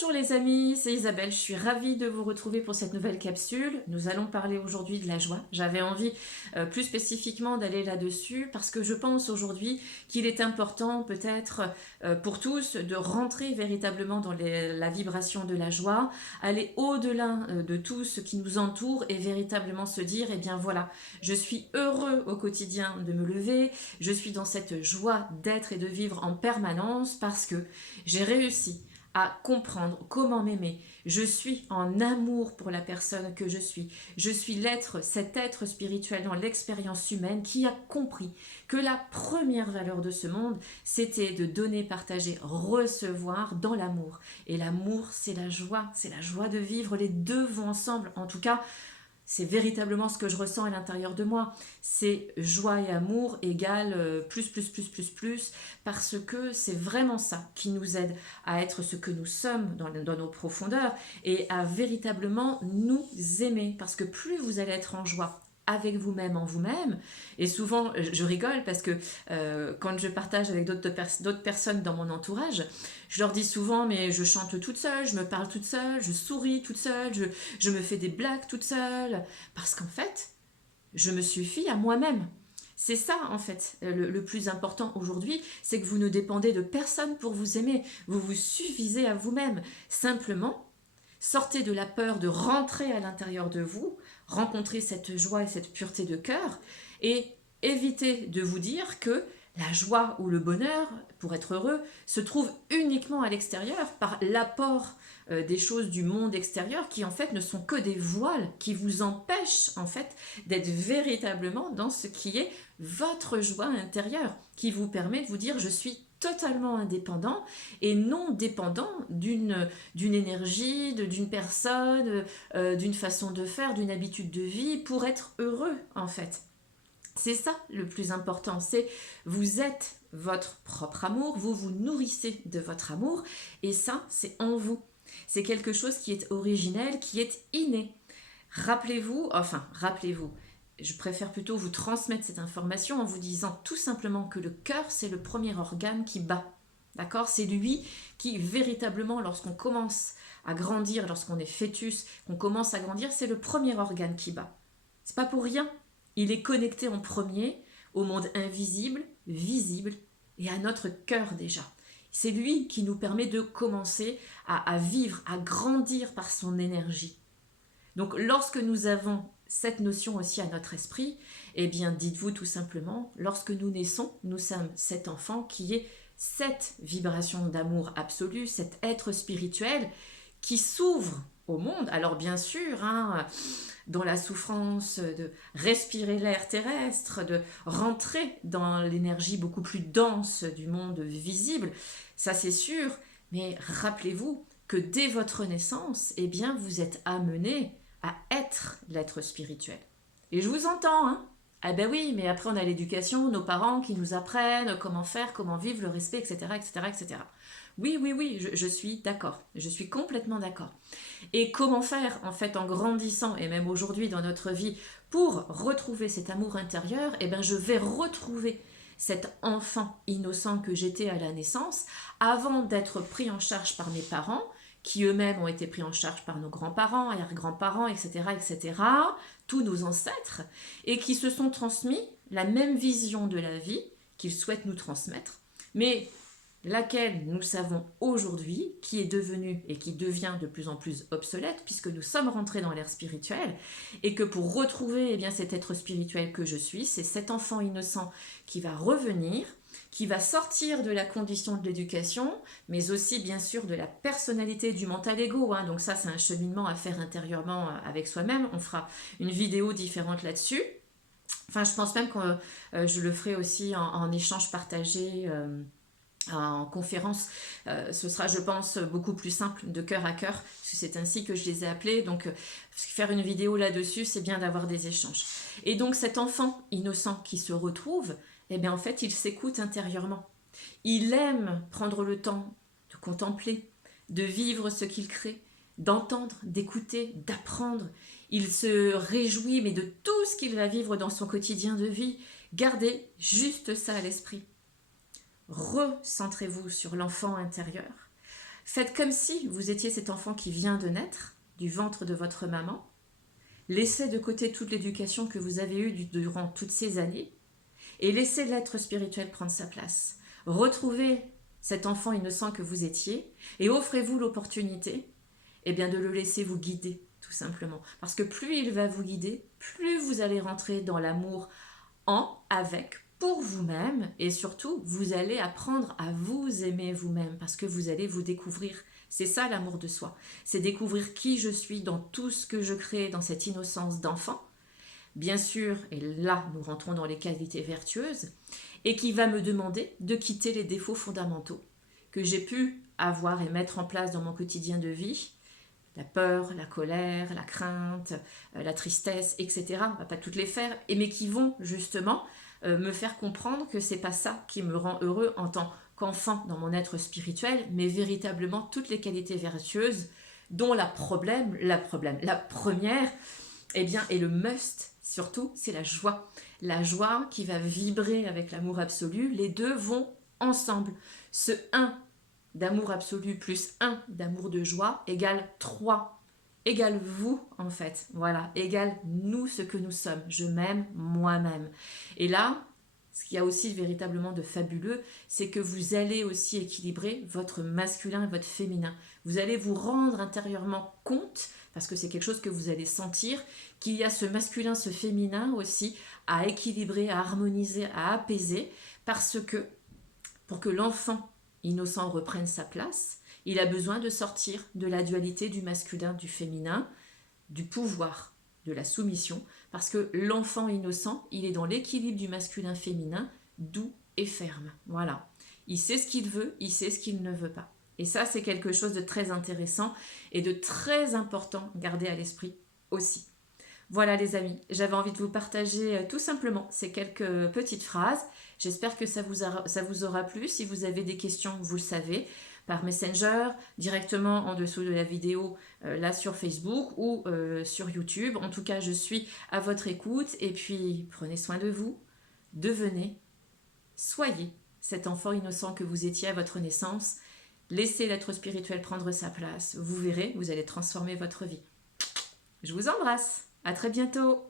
Bonjour les amis, c'est Isabelle, je suis ravie de vous retrouver pour cette nouvelle capsule. Nous allons parler aujourd'hui de la joie. J'avais envie plus spécifiquement d'aller là-dessus parce que je pense aujourd'hui qu'il est important peut-être pour tous de rentrer véritablement dans la vibration de la joie, aller au-delà de tout ce qui nous entoure et véritablement se dire, eh bien voilà, je suis heureux au quotidien de me lever, je suis dans cette joie d'être et de vivre en permanence parce que j'ai réussi à comprendre comment m'aimer. Je suis en amour pour la personne que je suis. Je suis l'être, cet être spirituel dans l'expérience humaine qui a compris que la première valeur de ce monde, c'était de donner, partager, recevoir dans l'amour. Et l'amour, c'est la joie de vivre. Les deux vont ensemble. En tout cas, c'est véritablement ce que je ressens à l'intérieur de moi. C'est joie et amour égale plus, parce que c'est vraiment ça qui nous aide à être ce que nous sommes dans nos profondeurs et à véritablement nous aimer. Parce que plus vous allez être en joie avec vous-même, en vous-même, et souvent je rigole parce que quand je partage avec d'autres personnes dans mon entourage, je leur dis souvent mais je chante toute seule, je me parle toute seule, je souris toute seule, je me fais des blagues toute seule, parce qu'en fait, je me suffis à moi-même. C'est ça, en fait, le plus important aujourd'hui, c'est que vous ne dépendez de personne pour vous aimer. Vous vous suffisez à vous-même. Simplement, sortez de la peur de rentrer à l'intérieur de vous, rencontrer cette joie et cette pureté de cœur, et évitez de vous dire que la joie ou le bonheur, pour être heureux, se trouve uniquement à l'extérieur par l'apport des choses du monde extérieur qui en fait ne sont que des voiles qui vous empêchent en fait d'être véritablement dans ce qui est votre joie intérieure, qui vous permet de vous dire je suis totalement indépendant et non dépendant d'une énergie, d'une personne, d'une façon de faire, d'une habitude de vie pour être heureux en fait. C'est ça le plus important, c'est vous êtes votre propre amour, vous vous nourrissez de votre amour et ça c'est en vous. C'est quelque chose qui est originel, qui est inné. Rappelez-vous, je préfère plutôt vous transmettre cette information en vous disant tout simplement que le cœur, c'est le premier organe qui bat. D'accord? C'est lui qui, véritablement, lorsqu'on commence à grandir, lorsqu'on est fœtus, qu'on commence à grandir, c'est le premier organe qui bat. C'est pas pour rien. Il est connecté en premier au monde invisible, visible et à notre cœur déjà. C'est lui qui nous permet de commencer à vivre, à grandir par son énergie. Donc lorsque nous avons cette notion aussi à notre esprit, eh bien dites-vous tout simplement, lorsque nous naissons, nous sommes cet enfant qui est cette vibration d'amour absolu, cet être spirituel qui s'ouvre au monde. Alors bien sûr, dans la souffrance de respirer l'air terrestre, de rentrer dans l'énergie beaucoup plus dense du monde visible, ça c'est sûr, mais rappelez-vous que dès votre naissance, eh bien vous êtes amené à être l'être spirituel. Et je vous entends, hein? Ah ben oui, mais après on a l'éducation, nos parents qui nous apprennent comment faire, comment vivre, le respect, etc., etc., etc. Oui, je suis d'accord, je suis complètement d'accord. Et comment faire en fait en grandissant et même aujourd'hui dans notre vie pour retrouver cet amour intérieur? Eh bien je vais retrouver cet enfant innocent que j'étais à la naissance avant d'être pris en charge par mes parents qui eux-mêmes ont été pris en charge par nos grands-parents, arrière-grands-parents, etc., tous nos ancêtres, et qui se sont transmis la même vision de la vie qu'ils souhaitent nous transmettre, mais laquelle nous savons aujourd'hui, qui est devenue et qui devient de plus en plus obsolète, puisque nous sommes rentrés dans l'ère spirituelle, et que pour retrouver cet être spirituel que je suis, c'est cet enfant innocent qui va revenir, qui va sortir de la condition de l'éducation, mais aussi bien sûr de la personnalité du mental ego. Donc ça, c'est un cheminement à faire intérieurement avec soi-même. On fera une vidéo différente là-dessus. Enfin, je pense même que je le ferai aussi en échange partagé en conférence. Ce sera, je pense, beaucoup plus simple de cœur à cœur, parce que c'est ainsi que je les ai appelés. Donc, faire une vidéo là-dessus, c'est bien d'avoir des échanges. Et donc, cet enfant innocent qui se retrouve, eh bien, en fait, il s'écoute intérieurement. Il aime prendre le temps de contempler, de vivre ce qu'il crée, d'entendre, d'écouter, d'apprendre. Il se réjouit, mais de tout ce qu'il va vivre dans son quotidien de vie. Gardez juste ça à l'esprit. Recentrez-vous sur l'enfant intérieur. Faites comme si vous étiez cet enfant qui vient de naître du ventre de votre maman. Laissez de côté toute l'éducation que vous avez eue durant toutes ces années et laissez l'être spirituel prendre sa place. Retrouvez cet enfant innocent que vous étiez et offrez-vous l'opportunité de le laisser vous guider, tout simplement. Parce que plus il va vous guider, plus vous allez rentrer dans l'amour avec, pour vous-même, et surtout, vous allez apprendre à vous aimer vous-même, parce que vous allez vous découvrir. C'est ça l'amour de soi, c'est découvrir qui je suis dans tout ce que je crée, dans cette innocence d'enfant, bien sûr, et là nous rentrons dans les qualités vertueuses, et qui va me demander de quitter les défauts fondamentaux que j'ai pu avoir et mettre en place dans mon quotidien de vie, la peur, la colère, la crainte, la tristesse, etc. On ne va pas toutes les faire, mais qui vont justement me faire comprendre que c'est pas ça qui me rend heureux en tant qu'enfant dans mon être spirituel, mais véritablement toutes les qualités vertueuses dont la première, et le must surtout, c'est la joie. La joie qui va vibrer avec l'amour absolu, les deux vont ensemble. Ce 1 d'amour absolu plus 1 d'amour de joie égale 3, égale vous en fait, voilà, égale nous ce que nous sommes, je m'aime moi-même. Et là, ce qu'il y a aussi véritablement de fabuleux, c'est que vous allez aussi équilibrer votre masculin et votre féminin. Vous allez vous rendre intérieurement compte, parce que c'est quelque chose que vous allez sentir, qu'il y a ce masculin, ce féminin aussi à équilibrer, à harmoniser, à apaiser, parce que pour que l'enfant innocent reprenne sa place, il a besoin de sortir de la dualité du masculin, du féminin, du pouvoir, de la soumission, parce que l'enfant innocent, il est dans l'équilibre du masculin-féminin, doux et ferme. Voilà. Il sait ce qu'il veut, il sait ce qu'il ne veut pas. Et ça, c'est quelque chose de très intéressant et de très important à garder à l'esprit aussi. Voilà les amis, j'avais envie de vous partager tout simplement ces quelques petites phrases. J'espère que ça vous aura plu. Si vous avez des questions, vous le savez, par Messenger, directement en dessous de la vidéo, là sur Facebook ou sur YouTube. En tout cas, je suis à votre écoute. Et puis, prenez soin de vous. Soyez cet enfant innocent que vous étiez à votre naissance. Laissez l'être spirituel prendre sa place. Vous verrez, vous allez transformer votre vie. Je vous embrasse. À très bientôt.